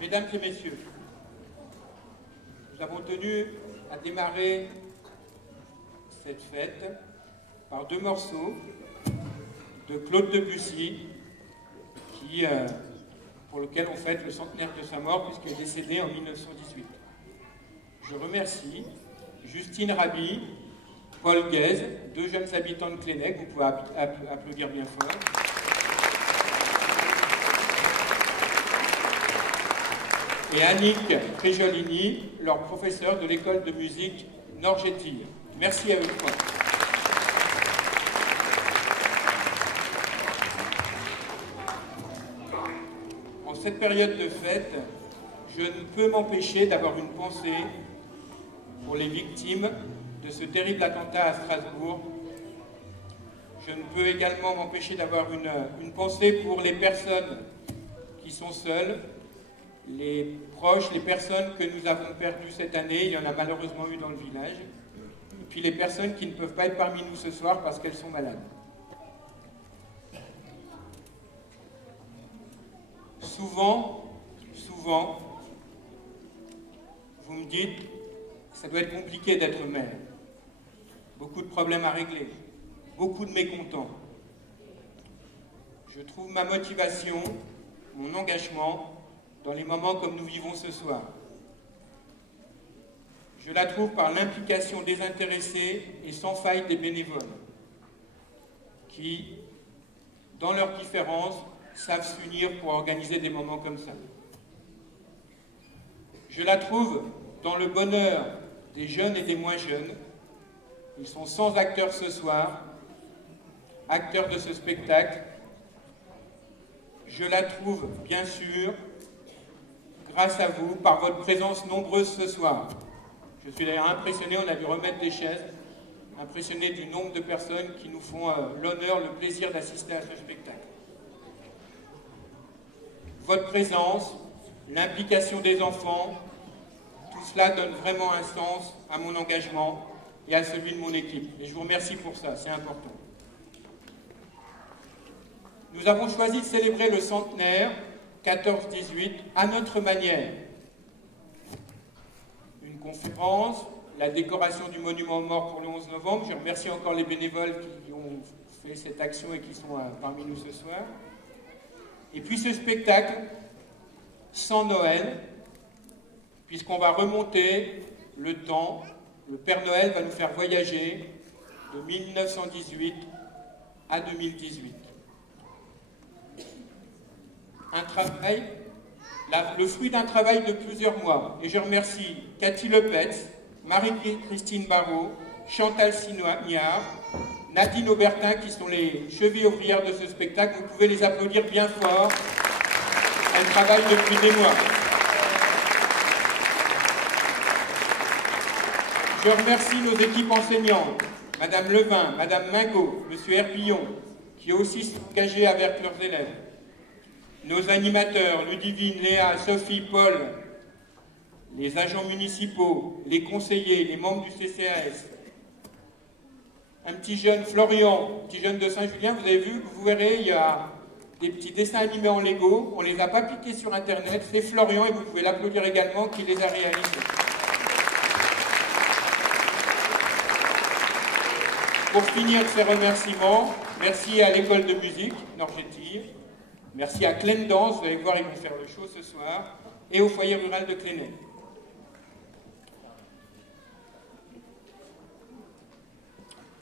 Mesdames et messieurs, nous avons tenu à démarrer cette fête par deux morceaux de Claude Debussy, pour lequel on fête le centenaire de sa mort puisqu'il est décédé en 1918. Je remercie Justine Raby, Paul Guèze, deux jeunes habitants de Clennec, vous pouvez applaudir bien fort. Et Annick Tréjolini, leur professeur de l'école de musique Norgetil. Merci à eux. En cette période de fête, je ne peux m'empêcher d'avoir une pensée pour les victimes de ce terrible attentat à Strasbourg. Je ne peux également m'empêcher d'avoir une pensée pour les personnes qui sont seules, les proches, les personnes que nous avons perdues cette année, il y en a malheureusement eu dans le village, et puis les personnes qui ne peuvent pas être parmi nous ce soir parce qu'elles sont malades. Souvent, vous me dites, ça doit être compliqué d'être mère. Beaucoup de problèmes à régler, beaucoup de mécontents. Je trouve ma motivation, mon engagement, dans les moments comme nous vivons ce soir. Je la trouve par l'implication désintéressée et sans faille des bénévoles, qui, dans leurs différences, savent s'unir pour organiser des moments comme ça. Je la trouve dans le bonheur des jeunes et des moins jeunes. Ils sont 100 acteurs ce soir, acteurs de ce spectacle. Je la trouve, bien sûr, grâce à vous, par votre présence nombreuse ce soir. Je suis d'ailleurs impressionné, on a dû remettre des chaises, impressionné du nombre de personnes qui nous font l'honneur, le plaisir d'assister à ce spectacle. Votre présence, l'implication des enfants, tout cela donne vraiment un sens à mon engagement et à celui de mon équipe. Et je vous remercie pour ça, c'est important. Nous avons choisi de célébrer le centenaire 14-18 à notre manière. Une conférence, la décoration du monument aux morts pour le 11 novembre. Je remercie encore les bénévoles qui ont fait cette action et qui sont parmi nous ce soir. Et puis ce spectacle, sans Noël, puisqu'on va remonter le temps. Le Père Noël va nous faire voyager de 1918 à 2018. Un travail, le fruit d'un travail de plusieurs mois. Et je remercie Cathy Lepetz, Marie-Christine Barrault, Chantal Signard, Nadine Aubertin, qui sont les chevilles ouvrières de ce spectacle. Vous pouvez les applaudir bien fort. Elles travaillent depuis des mois. Je remercie nos équipes enseignantes, Madame Levin, Madame Mingot, Monsieur Herpillon, qui aussi sont engagés avec leurs élèves. Nos animateurs, Ludivine, Léa, Sophie, Paul, les agents municipaux, les conseillers, les membres du CCAS, un petit jeune, Florian, petit jeune de Saint-Julien, vous avez vu, vous verrez, il y a des petits dessins animés en Lego, on ne les a pas piqués sur Internet, c'est Florian, et vous pouvez l'applaudir également, qui les a réalisés. Pour finir ces remerciements, merci à l'école de musique, Norgetil, merci à Clen Dance, vous allez voir, ils vont faire le show ce soir, et au foyer rural de Clennec.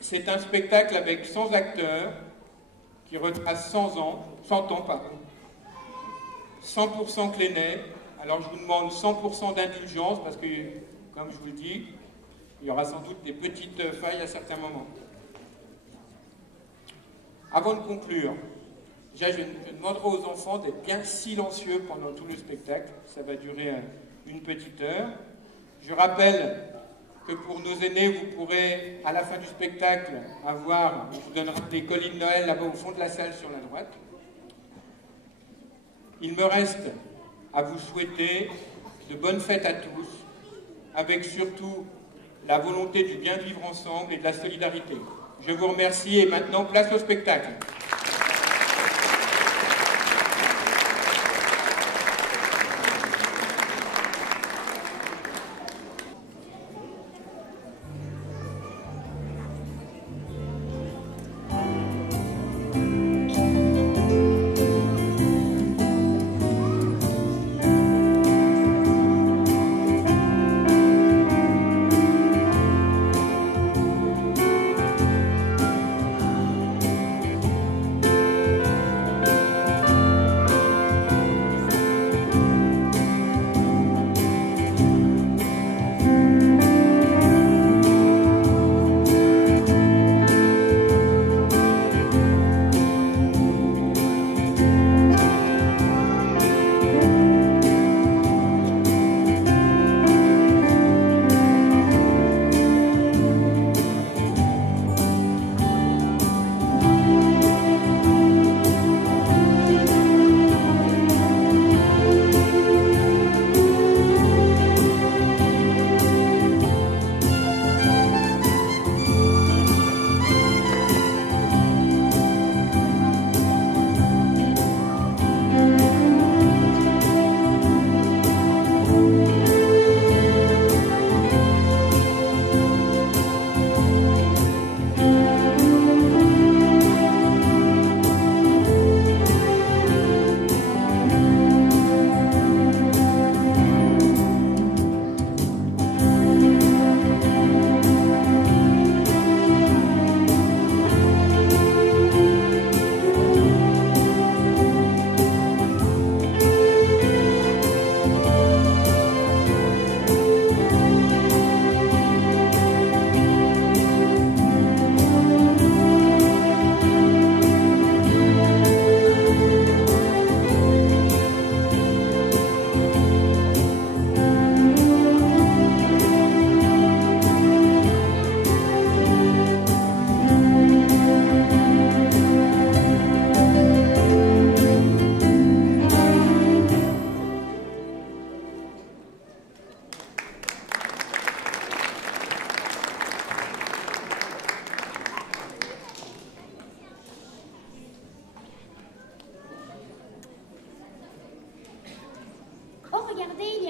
C'est un spectacle avec 100 acteurs qui retrace 100 ans, 100% Clennec. Alors je vous demande 100% d'indulgence parce que, comme je vous le dis, il y aura sans doute des petites failles à certains moments. Avant de conclure, déjà je demanderai aux enfants d'être bien silencieux pendant tout le spectacle. Ça va durer une petite heure. Je rappelle que pour nos aînés, vous pourrez, à la fin du spectacle, avoir, je vous donnerai des colis de Noël là-bas au fond de la salle sur la droite. Il me reste à vous souhaiter de bonnes fêtes à tous, avec surtout la volonté du bien vivre ensemble et de la solidarité. Je vous remercie et maintenant, place au spectacle.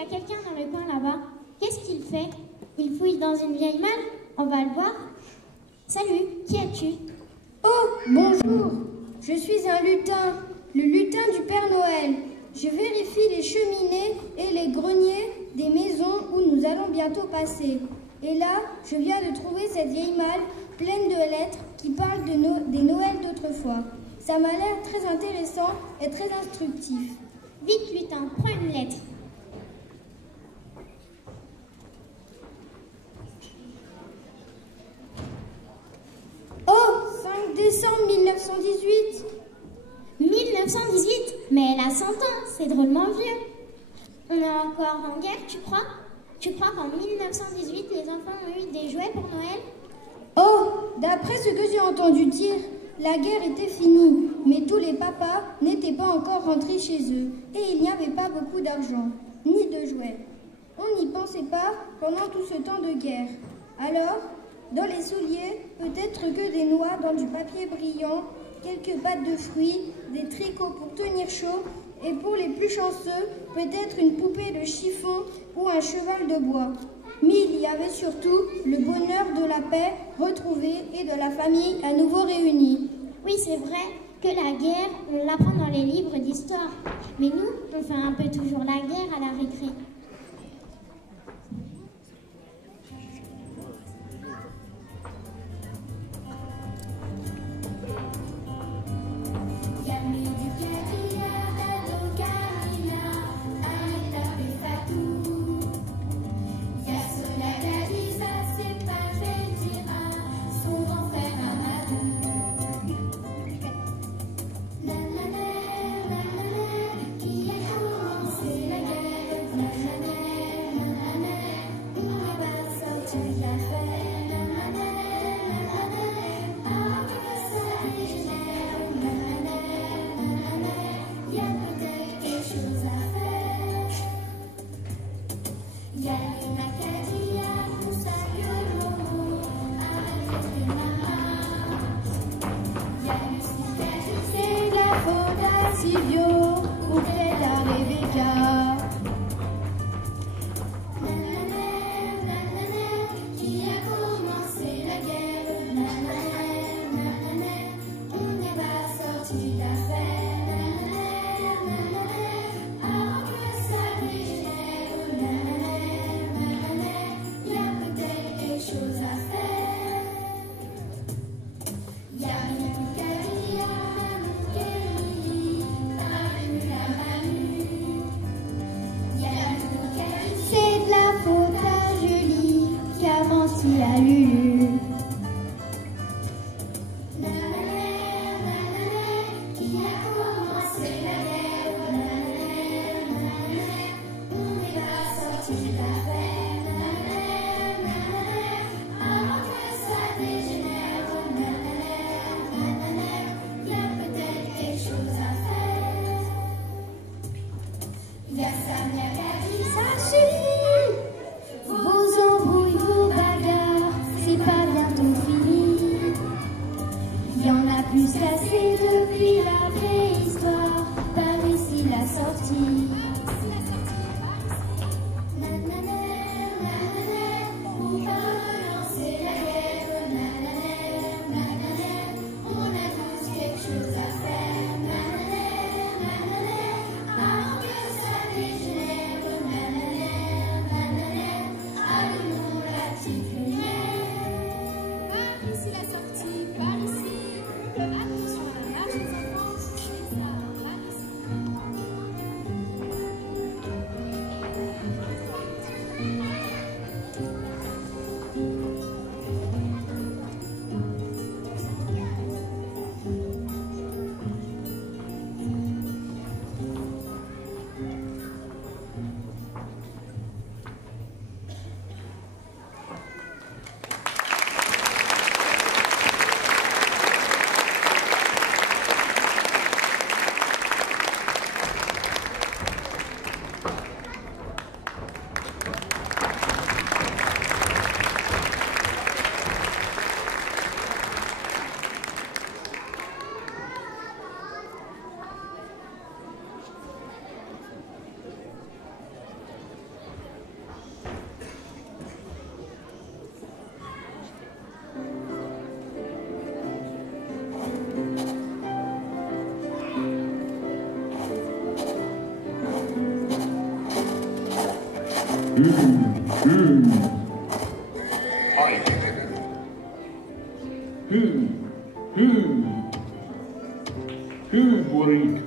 y a quelqu'un dans le coin là-bas. Qu'est-ce qu'il fait? Il fouille dans une vieille malle? On va le voir. Salut, qui es-tu? Oh, bonjour. Je suis un lutin, le lutin du Père Noël. Je vérifie les cheminées et les greniers des maisons où nous allons bientôt passer. Et là, je viens de trouver cette vieille malle pleine de lettres qui parlent des Noëls d'autrefois. Ça m'a l'air très intéressant et très instructif. Vite, lutin, prends une lettre. Oh, 5 décembre 1918. 1918? Mais elle a 100 ans, c'est drôlement vieux. On est encore en guerre, tu crois? Tu crois qu'en 1918, les enfants ont eu des jouets pour Noël? Oh, d'après ce que j'ai entendu dire, la guerre était finie, mais tous les papas n'étaient pas encore rentrés chez eux et il n'y avait pas beaucoup d'argent, ni de jouets. On n'y pensait pas pendant tout ce temps de guerre. Alors, dans les souliers, peut-être que des noix dans du papier brillant, quelques pâtes de fruits, des tricots pour tenir chaud et pour les plus chanceux, peut-être une poupée de chiffon ou un cheval de bois. Mais il y avait surtout le bonheur de la paix retrouvée et de la famille à nouveau réunie. Oui, c'est vrai que la guerre, on l'apprend dans les livres d'histoire. Mais nous, on fait un peu toujours la guerre à la récré. Borik.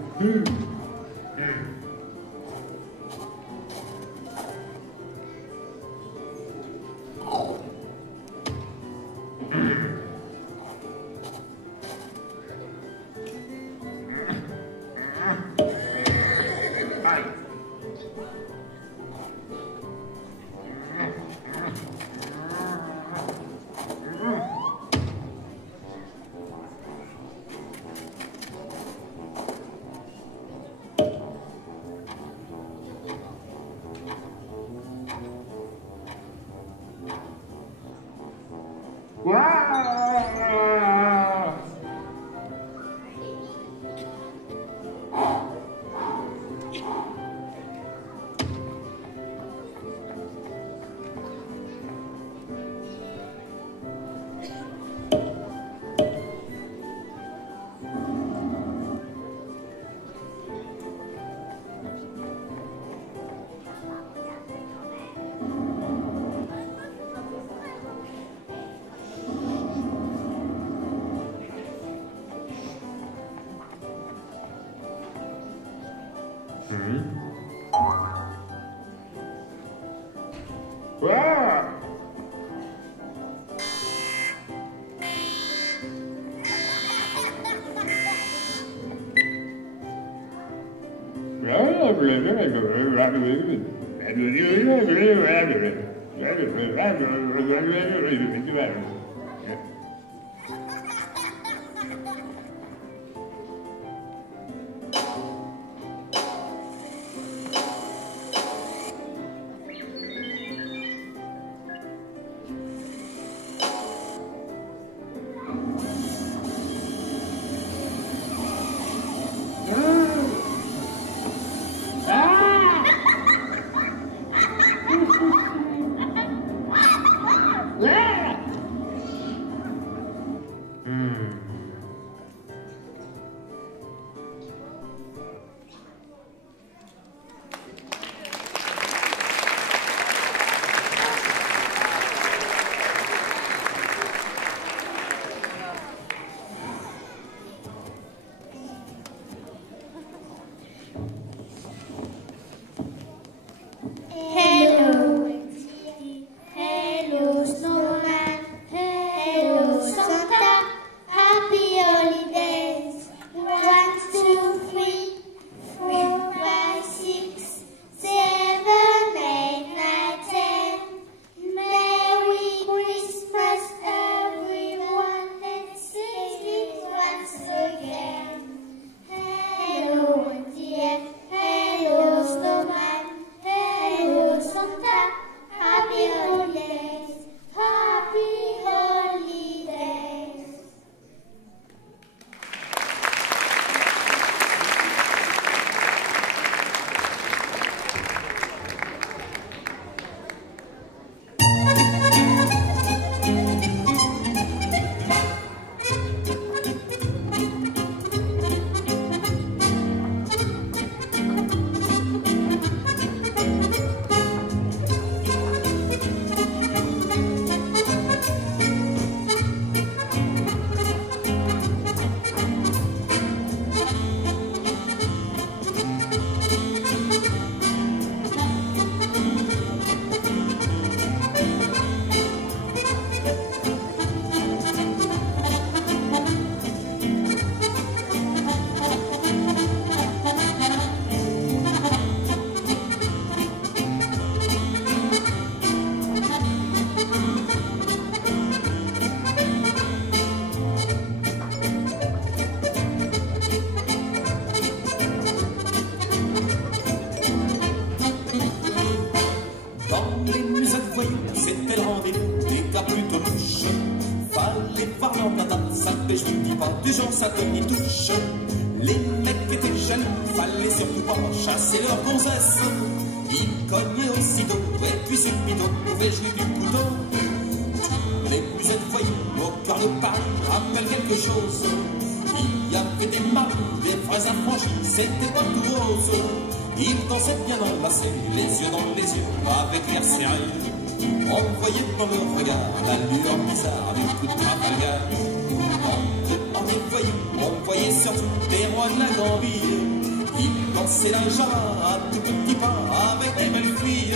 de gens ça comme ils touchent. Les mecs étaient jaloux, fallait surtout pas chasser leur gonzesse. Ils cognaient aussitôt, et puis sur le bidon, pouvaient jouer du couteau. Les musettes voyous au cœur de Paris rappellent quelque chose. Il y avait des maris, des fraises affranchies, c'était pas tout rose. Il dansait bien enlacé, les yeux dans les yeux, avec l'air sérieux. On voyait dans le regard la lueur bizarre du coup de Trafalgar. En les voyous, on voyait surtout des rois de la Gambie. Ils dansaient la java à tout petit pas avec des belles filles.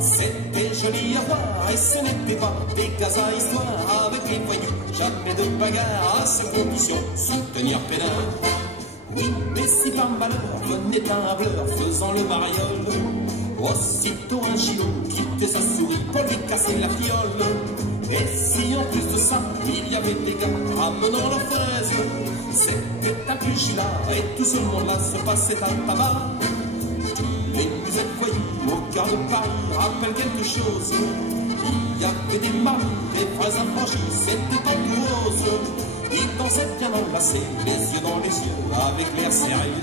C'était joli à voir et ce n'était pas des cas à histoire avec les voyous. Jamais de bagarre à seule condition, soutenir pénal. Oui, mais si par malheur venait un hableur faisant le mariole, aussitôt un gilot quittait sa souris pour lui casser la fiole. Et si en plus de ça, il y avait des gars ramenant leurs fraises, c'était un pugilat et tout ce monde-là se passait à tabac. Les musettes voyous au cœur de Paris rappellent quelque chose. Il y avait des maris, des fraises affranchies, c'était pas tout rose. Ils dansaient bien enlacés, les yeux dans les yeux, avec l'air sérieux.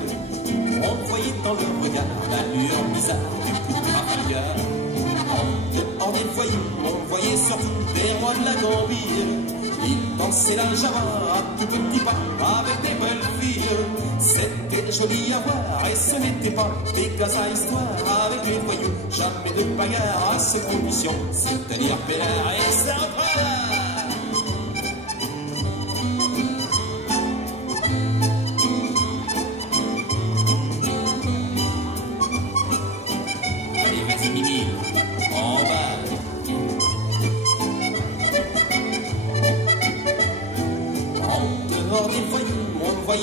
On voyait dans leur regard la lueur bizarre du coup de Trafalgar. En des voyous, on voyait surtout des rois de la Gambie. Ils dansaient la java à tout petit pas avec des belles filles. C'était joli à voir et ce n'était pas des cas à histoire avec les voyous. Jamais de bagarre à ces conditions, c'est-à-dire pénard et sympa.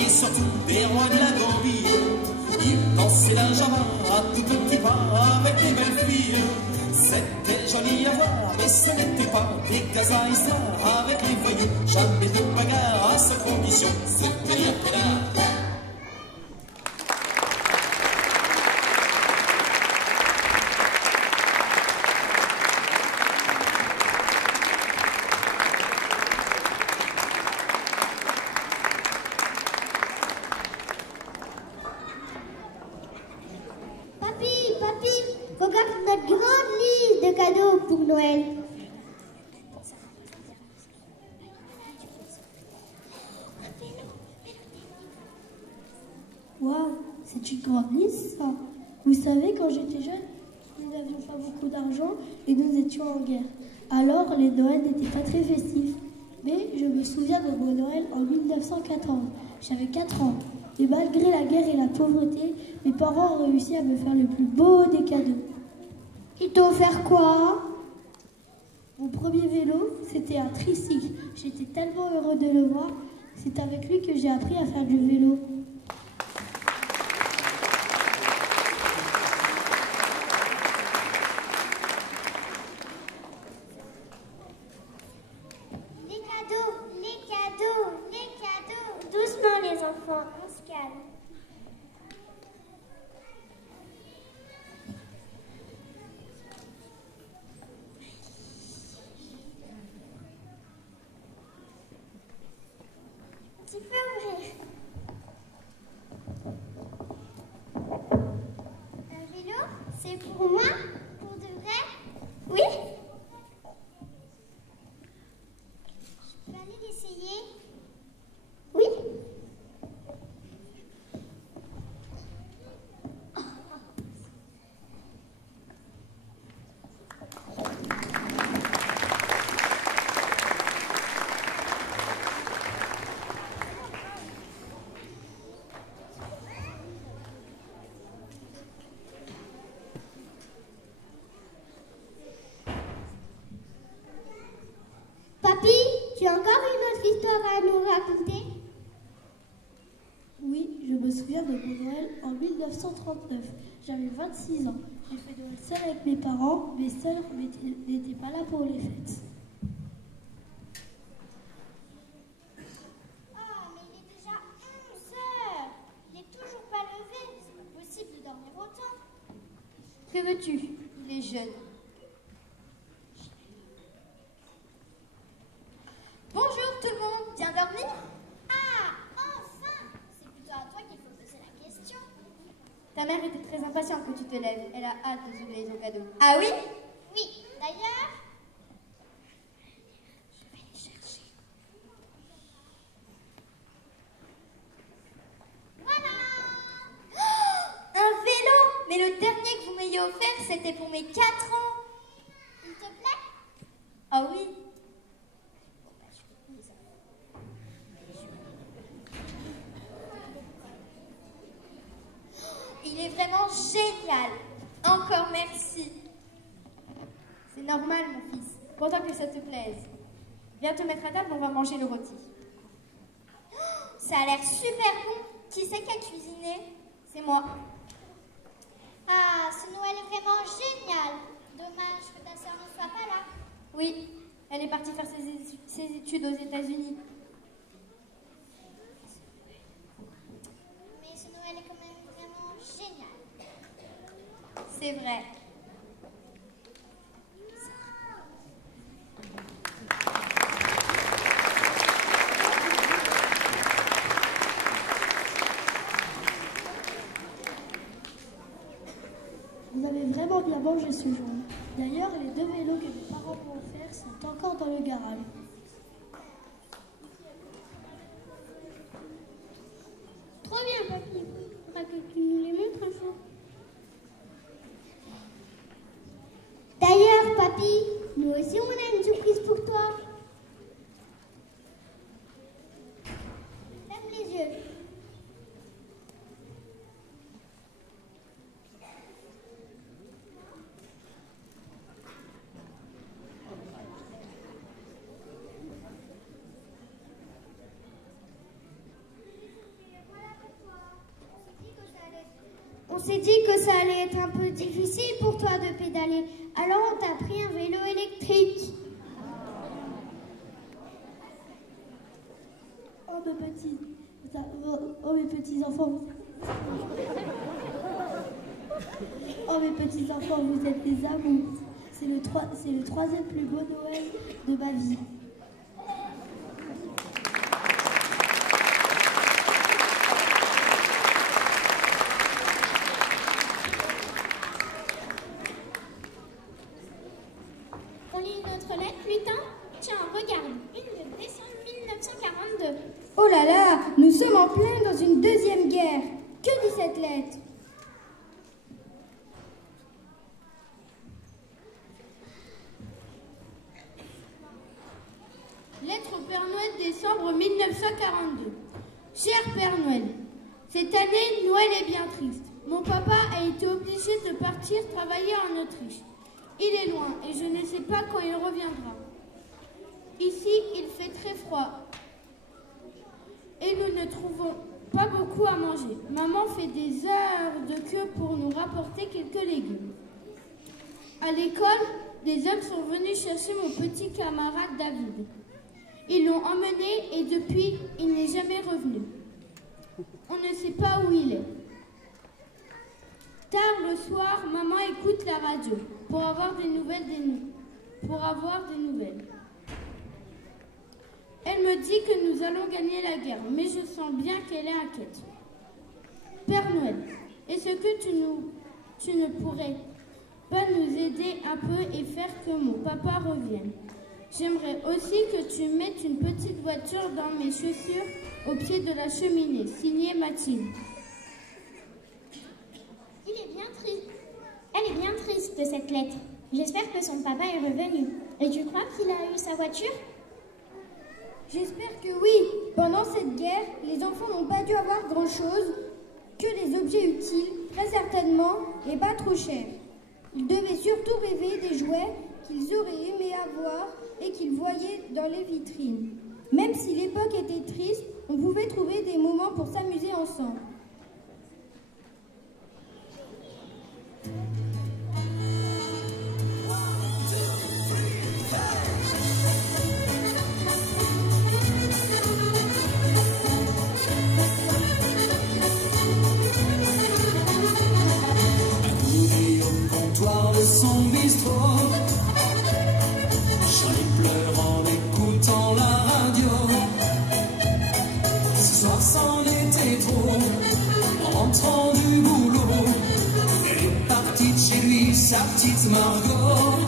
Surtout des rois de la Gambie. Ils dansaient la java à tout petit pas avec des belles filles. C'était joli à voir, mais ce n'était pas des cas à histoire avec les voyous. Jamais de bagarre à sa condition, c'était un pénard. Waouh, c'est une grande liste, ça. Vous savez, quand j'étais jeune, nous n'avions pas beaucoup d'argent et nous étions en guerre. Alors, les Noëls n'étaient pas très festifs. Mais je me souviens de mon Noël en 1914. J'avais 4 ans. Et malgré la guerre et la pauvreté, mes parents ont réussi à me faire le plus beau des cadeaux. Ils t'ont offert quoi? Mon premier vélo, c'était un tricycle. J'étais tellement heureux de le voir. C'est avec lui que j'ai appris à faire du vélo. Doucement les enfants, on se calme. Tu peux ouvrir. Un vélo, c'est pour moi? Pour de vrai? Oui? Je peux aller l'essayer? Oui? Papy, tu as encore une autre histoire à nous raconter? Oui, je me souviens de mon Noël en 1939. J'avais 26 ans. J'ai fait Noël seul avec mes parents. Mes sœurs n'étaient pas là pour les fêtes. Oh, mais il est déjà 11 heures. Il n'est toujours pas levé. C'est pas possible de dormir autant. Que veux-tu? Il est jeune. Bonjour tout le monde, bien dormi? Ah, enfin! C'est plutôt à toi qu'il faut poser la question. Ta mère était très impatiente que tu te lèves. Elle a hâte de t'ouvrir ton cadeau. Ah oui? Oui, d'ailleurs, je vais les chercher. Voilà! Un vélo? Mais Mais le dernier que vous m'ayez offert, c'était pour mes 4 ans. Il te plaît? Ah oui. Il est vraiment génial. Encore merci. C'est normal, mon fils. Content que ça te plaise. Viens te mettre à table, on va manger le rôti. Ça a l'air super bon. Qui c'est qui a cuisiné? C'est moi. Ah, ce Noël est vraiment génial. Dommage que ta sœur ne soit pas là. Oui, elle est partie faire ses études aux États-Unis. Mais ce Noël est quand même vraiment génial. C'est vrai. Vous avez vraiment bien mangé ce jour. D'ailleurs, les 2 vélos que mes parents m'ont offerts sont encore dans le garage. Trop bien, papy. Faudra que tu nous les montres un jour. D'ailleurs, papy, nous aussi on a une surprise pour toi. Ferme les yeux. On s'est dit que ça allait être un peu difficile pour toi de pédaler, alors on t'a pris un vélo électrique. Oh mes petits enfants. Oh mes petits enfants, vous êtes des amours. C'est le 3e plus beau Noël de ma vie. On lit une autre lettre, lutin? Tiens, regarde, une de décembre 1942. Oh là là, nous sommes en plein dans une 2e guerre. Que dit cette lettre? Lettre au Père Noël, décembre 1942. Cher Père Noël, cette année, Noël est bien triste. Mon papa a été obligé de partir travailler en Autriche. Il est loin et je ne sais pas quand il reviendra. Ici, il fait très froid et nous ne trouvons pas beaucoup à manger. Maman fait des heures de queue pour nous rapporter quelques légumes. À l'école, des hommes sont venus chercher mon petit camarade David. Ils l'ont emmené et depuis, il n'est jamais revenu. On ne sait pas où il est. Tard le soir, maman écoute la radio pour avoir des nouvelles. Elle me dit que nous allons gagner la guerre, mais je sens bien qu'elle est inquiète. Père Noël, est-ce que tu ne pourrais pas nous aider un peu et faire que mon papa revienne? J'aimerais aussi que tu mettes une petite voiture dans mes chaussures au pied de la cheminée. Signé Mathilde. Elle est bien triste, cette lettre. J'espère que son papa est revenu. Et tu crois qu'il a eu sa voiture? J'espère que oui. Pendant cette guerre, les enfants n'ont pas dû avoir grand-chose, que des objets utiles, très certainement, et pas trop chers. Ils devaient surtout rêver des jouets qu'ils auraient aimé avoir et qu'ils voyaient dans les vitrines. Même si l'époque était triste, on pouvait trouver des moments pour s'amuser ensemble. Son bistrot, Charlie pleure en écoutant la radio. Ce soir c'en était trop, en rentrant du boulot, elle est partie de chez lui, sa petite Margot,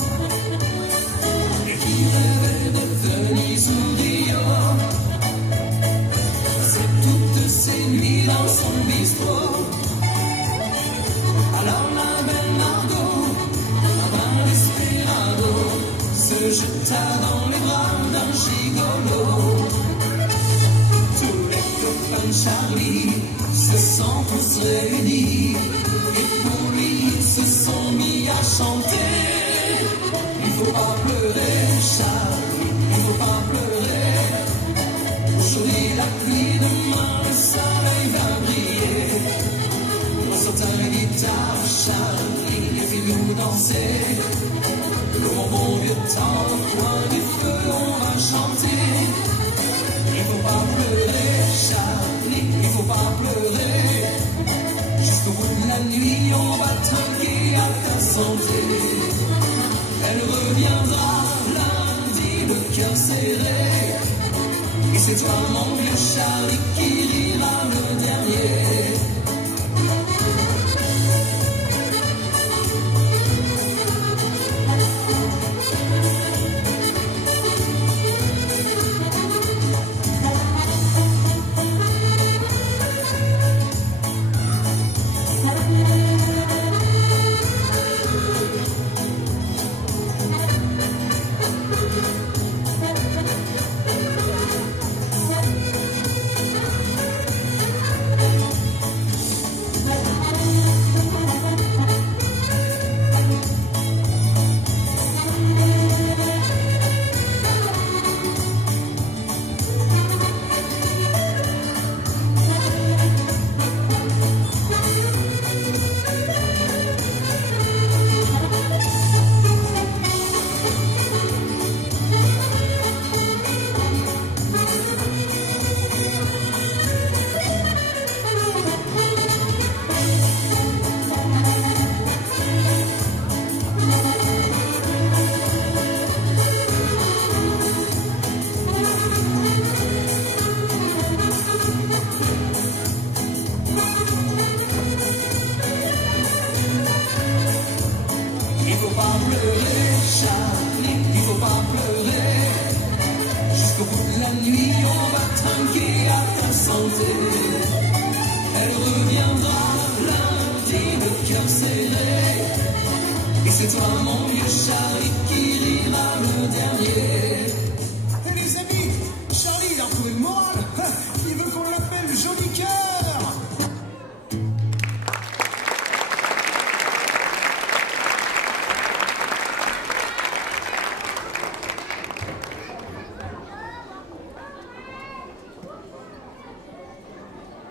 qui rêvait de Venise ou Rio. C'est toutes ces nuits dans son bistrot. Alors jeta dans les bras d'un gigolo. Tous les copains de Charlie se sont tous réunis et pour lui ils se sont mis à chanter. Il faut pas pleurer, Charlie, il faut pas pleurer. Aujourd'hui la pluie, demain le soleil va briller. On sort ta guitare, Charlie, et fais-nous danser. Comme au bon vieux temps, au coin du feu, on va chanter. Il faut pas pleurer, Charlie, il faut pas pleurer. Jusqu'au bout de la nuit, on va trinquer à ta santé. Elle reviendra lundi, le cœur serré. Et c'est toi, mon vieux Charlie, qui rira le dernier.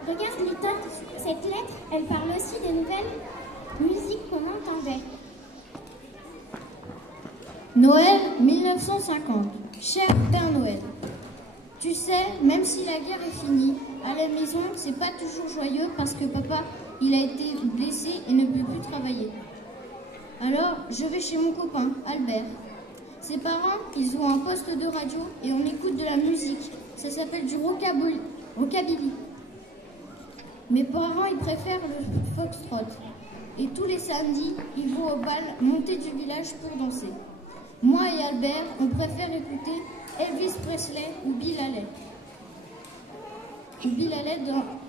Regarde Newton, cette lettre, elle parle aussi des nouvelles musiques qu'on entendait. Noël 1950. Cher Père Noël, tu sais, même si la guerre est finie, à la maison, c'est pas toujours joyeux parce que papa, il a été blessé et ne peut plus travailler. Alors, je vais chez mon copain, Albert. Ses parents, ils ont un poste de radio et on écoute de la musique. Ça s'appelle du rockabilly. Mes parents, ils préfèrent le foxtrot. Et tous les samedis, ils vont au bal monter du village pour danser. Moi et Albert, on préfère écouter Elvis Presley ou Bill Haley.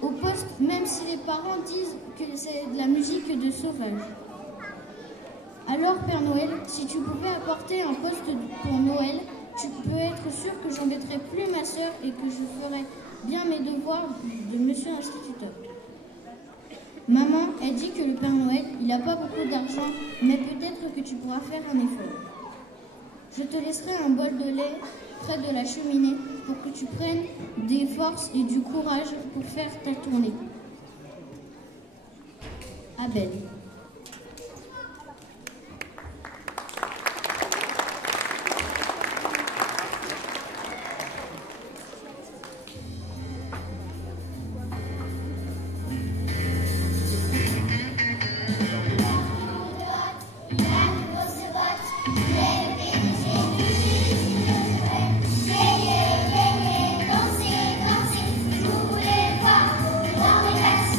Au poste, même si les parents disent que c'est de la musique de sauvage. Alors, Père Noël, si tu pouvais apporter un poste pour Noël, tu peux être sûr que j'embêterai plus ma sœur et que je ferai bien mes devoirs de monsieur instituteur. Maman, elle dit que le Père Noël, il n'a pas beaucoup d'argent, mais peut-être que tu pourras faire un effort. Je te laisserai un bol de lait près de la cheminée pour que tu prennes des forces et du courage pour faire ta tournée. Abel. Dans les fesses,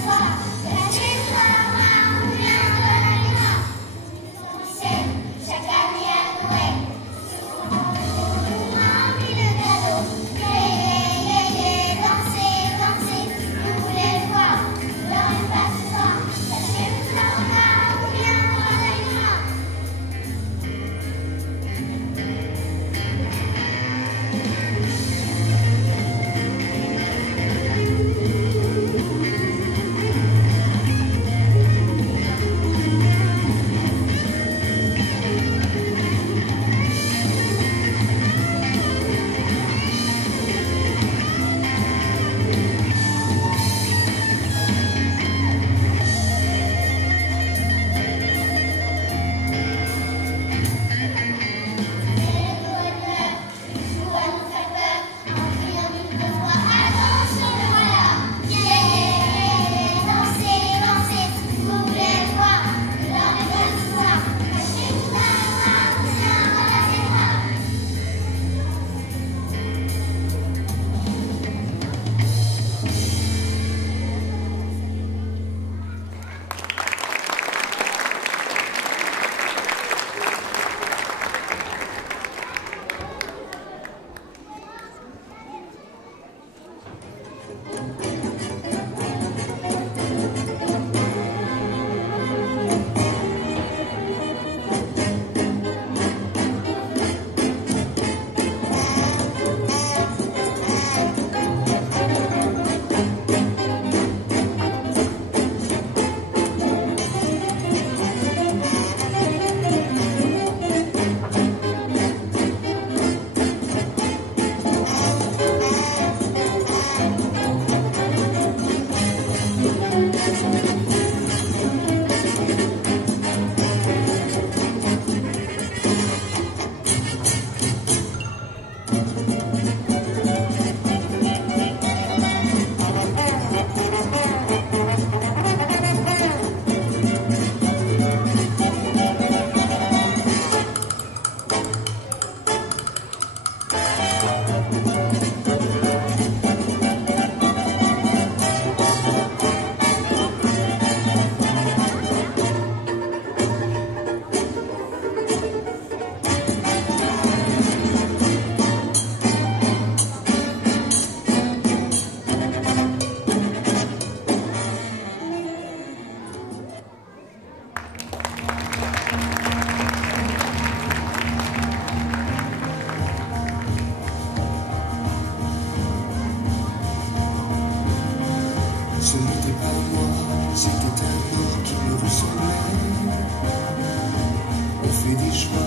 fait des choix,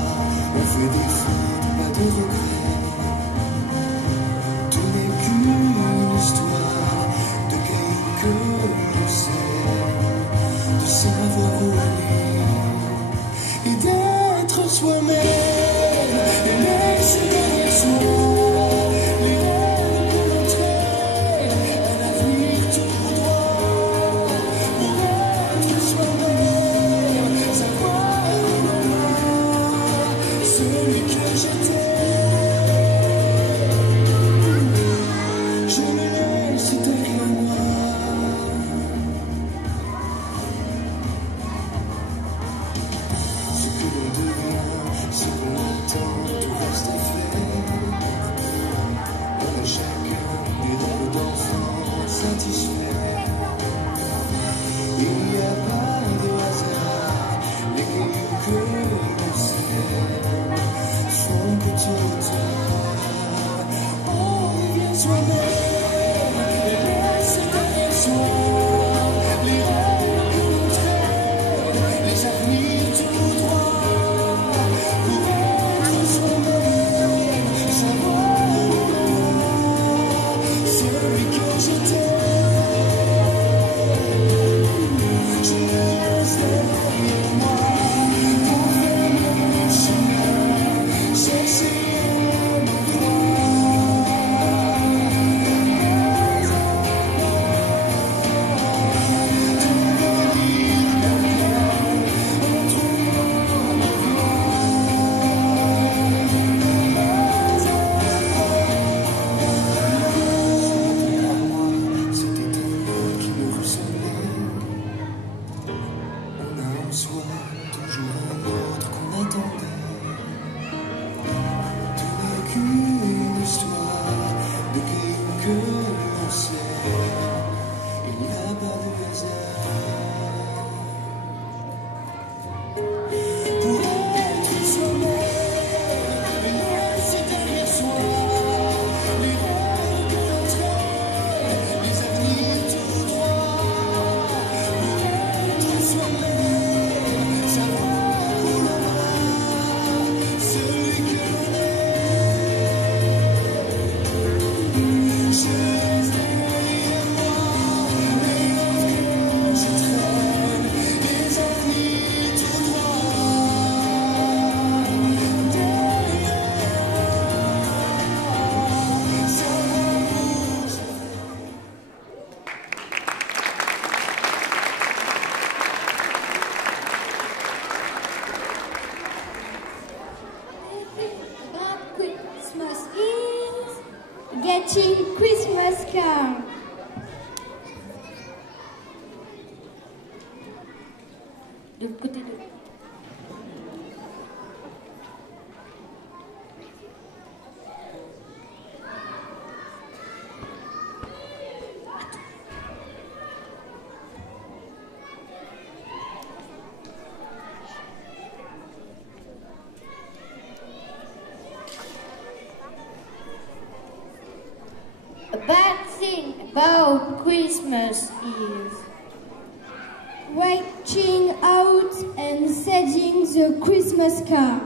on fait des fautes, pas de regrets. Tout n'est qu'une histoire de cailloux que l'on sait, de savoir où aller et d'être soi-même. Et laisser derrière soi les rêves que l'on traîne, un avenir tout droit pour être soi-même, savoir où l'on va, celui que j'étais. Je me laisse derrière moi. Ce que l'on devient, ce qu'on attend, tout reste à faire. On a chacun des rêves d'enfant satisfaits. Il n'y a pas de hasard, les cailloux que l'on sait font que tôt ou tard, on devient soi-même. Et laisse derrière soi les rêves que l'on traîne, les avenirs tout droit pour être soi-même, savoir où l'on va, celui que j'étais. Je me laisse derrière moi pour faire mon chemin, chercher un endroit. C'était un monde qui me ressemblait. On a en soi toujours un autre qu'on attendait. Tout n'est qu'une histoire de cailloux que l'on sait. Il n'y a pas de hasard. Pour être soi-même, et laisser derrière soi les rêves que l'on traîne, les avenirs tout droit. Pour être soi-même, savoir où l'on va, celui que l'on est. Je laisse derrière moi les rêves que je traîne, les avenirs tout droit. Derrière, savoir où je About Christmas is getting Christmas card. De l'autre côté de... A bad thing about Christmas is Writing out and sending the Christmas card.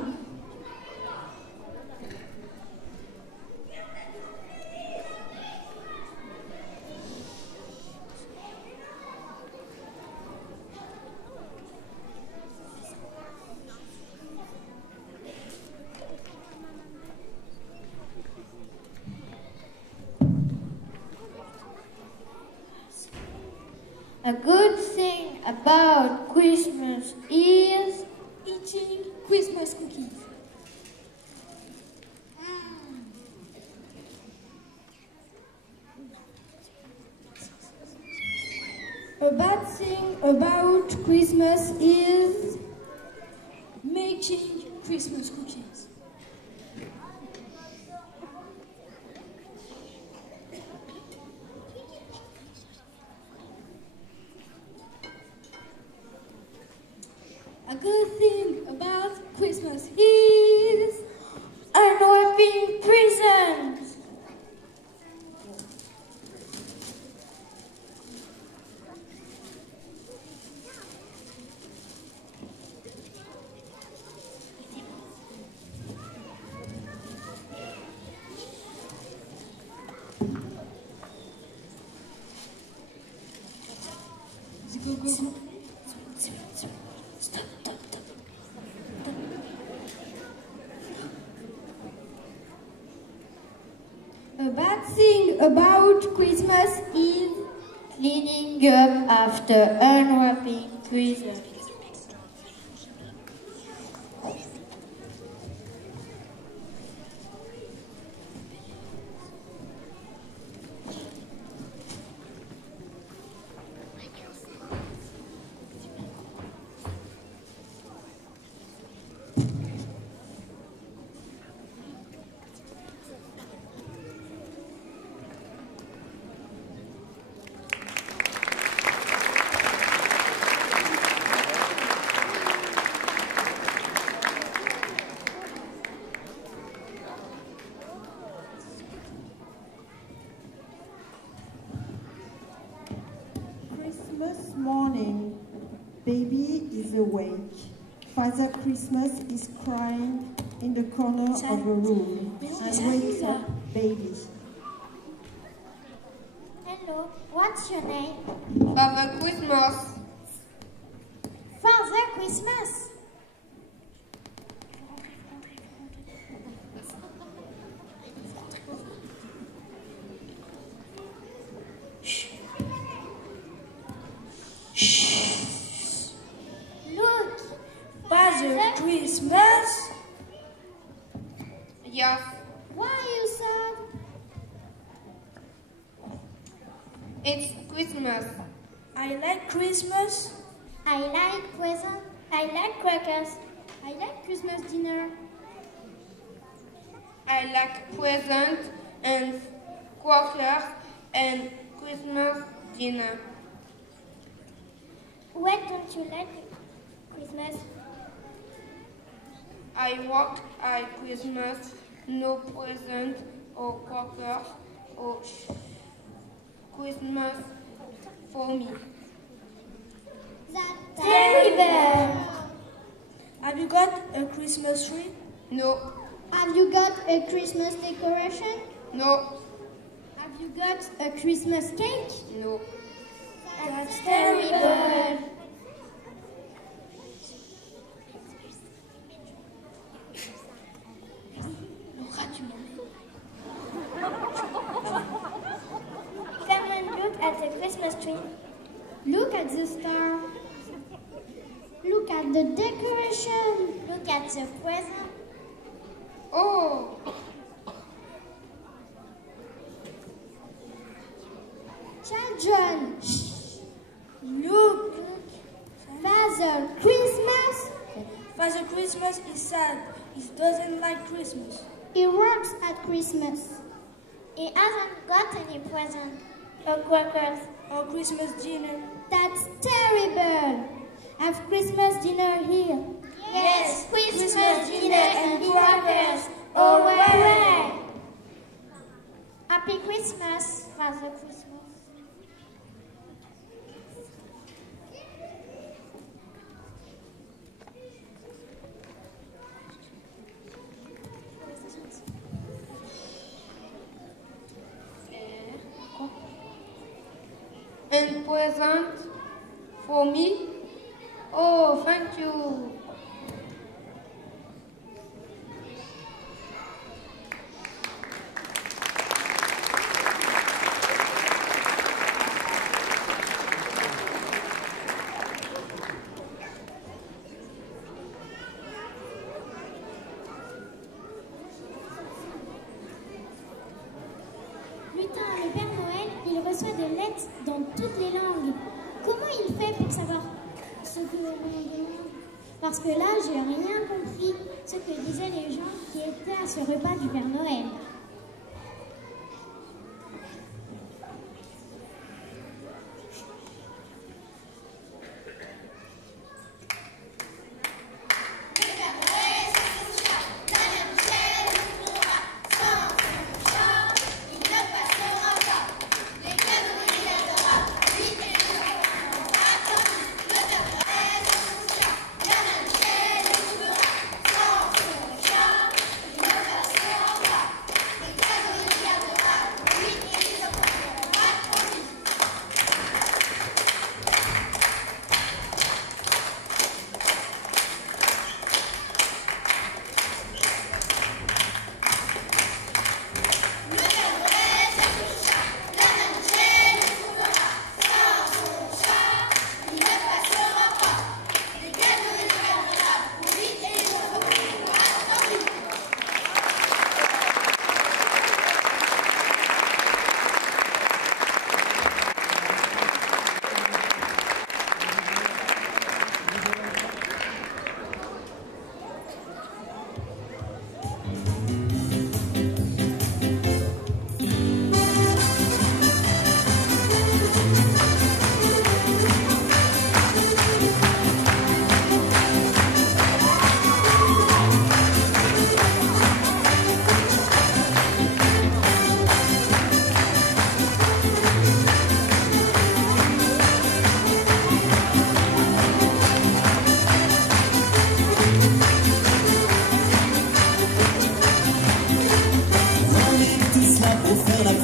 a good thing about Christmas is Eating Christmas cookies. A bad thing about Christmas is making Christmas cookies. A good thing about Christmas is unwrapping presents. A bad thing about Christmas is cleaning up after unwrapping presents. Christmas morning, baby is awake. Father Christmas is crying in the corner of the room and wakes up baby. Hello, what's your name? Father Christmas. Father Christmas. Look, Father Christmas? Yes. why are you sad? It's Christmas. I like Christmas. I like presents. I like crackers. I like Christmas dinner. I like presents and crackers and Christmas dinner. What don't you like Christmas? I work at Christmas, no present or crackers or Christmas for me. That's terrible. Have you got a Christmas tree? No. Have you got a Christmas decoration? No. Have you got a Christmas cake? No. That's terrible. Come and look at the Christmas tree. Look at the star. Look at the decoration. Look at the present. Oh. Children, look. Father Christmas. Father Christmas is sad. He doesn't like Christmas. He works at Christmas. He hasn't got any present or crackers or Christmas dinner. That's terrible. Have Christmas dinner here. Yes, Christmas dinner and crackers. Oh, hooray! Happy Christmas, Father Christmas. And present for me? Oh, thank you. Lutin, le Père Noël, il reçoit des lettres dans toutes les langues. Comment il fait pour savoir ce que l'on demande? Parce que là, j'ai rien compris ce que disaient les gens qui étaient à ce repas du Père Noël.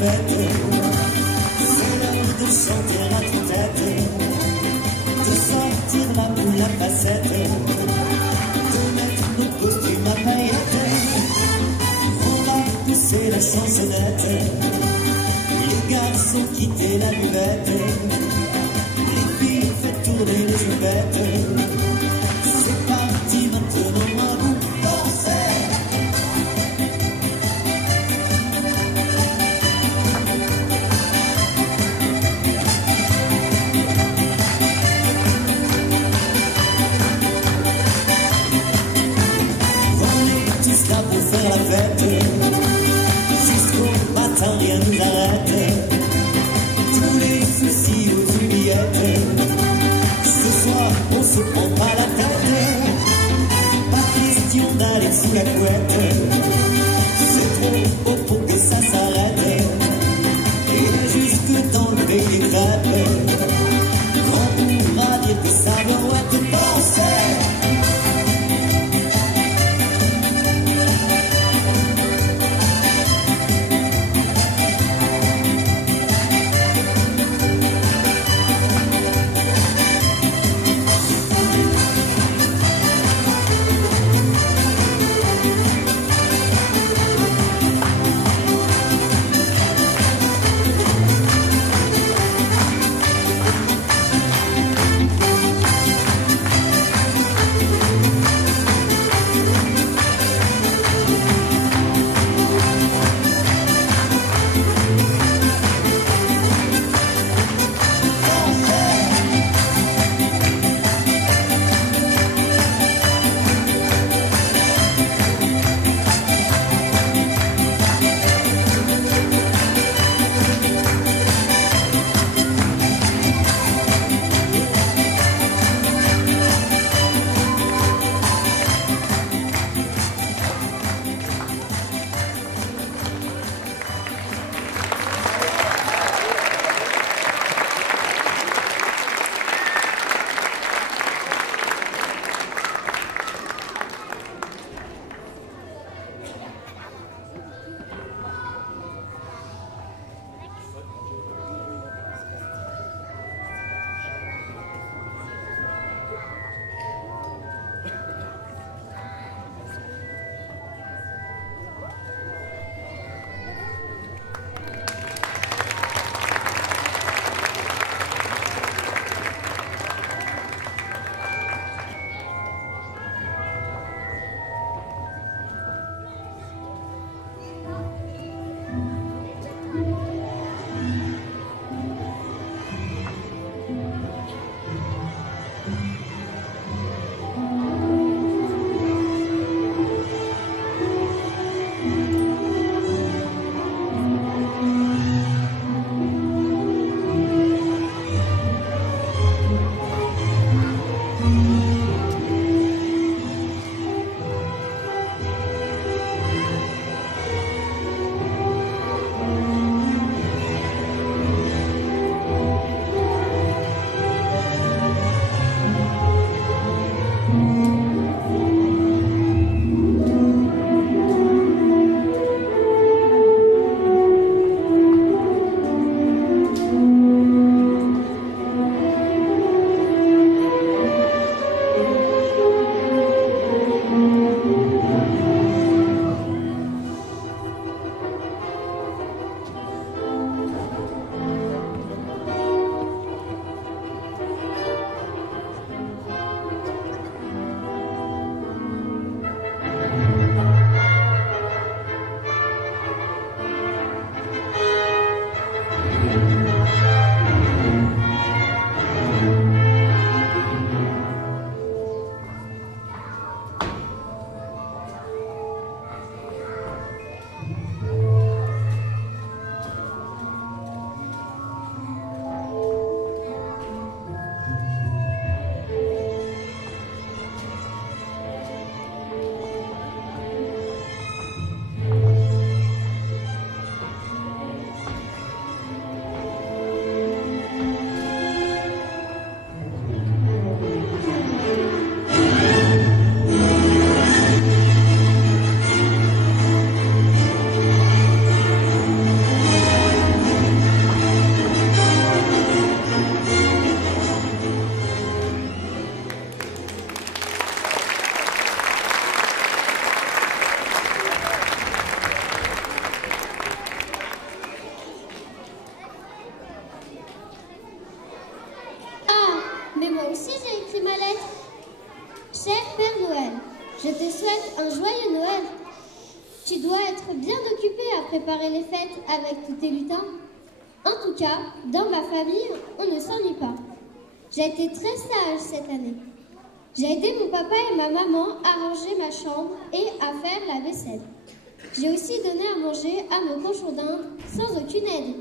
fête. C'est l'heure de chanter à tue-tête, de sortir la boule à facettes, de mettre nos costumes à paillettes. On va pousser la chansonnette, les garçons quitter la buvette, les filles fait tourner les jupettes. C'est parti maintenant, à vous danser. On est tous là pour faire la fête, jusqu'au matin rien nous arrête. Tous les soucis aux oubliettes, ce soir on se prend pas la tête. Pas question d'aller sous la couette, c'est trop haut pour que ça s'arrête. Et juste d'enlever les crêpes, on pourra dire que ça doit être dansé. Tu dois être bien occupé à préparer les fêtes avec tous tes lutins. En tout cas, dans ma famille, on ne s'ennuie pas. J'ai été très sage cette année. J'ai aidé mon papa et ma maman à ranger ma chambre et à faire la vaisselle. J'ai aussi donné à manger à mon cochon d'Inde sans aucune aide.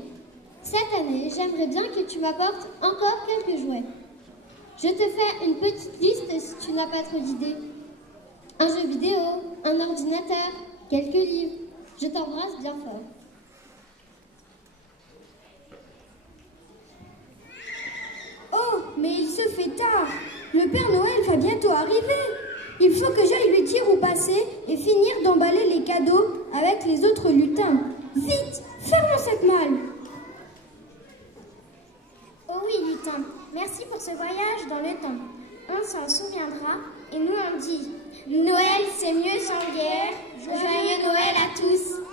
Cette année, j'aimerais bien que tu m'apportes encore quelques jouets. Je te fais une petite liste si tu n'as pas trop d'idées. Un jeu vidéo, un ordinateur, quelques livres. Je t'embrasse bien fort. Oh, mais il se fait tard. Le Père Noël va bientôt arriver. Il faut que j'aille lui dire où passer et finir d'emballer les cadeaux avec les autres lutins. Vite, fermons cette malle. Oh oui, lutin, merci pour ce voyage dans le temps. On s'en souviendra et nous on dit Noël c'est mieux sans guerre. Joyeux Noël à tous.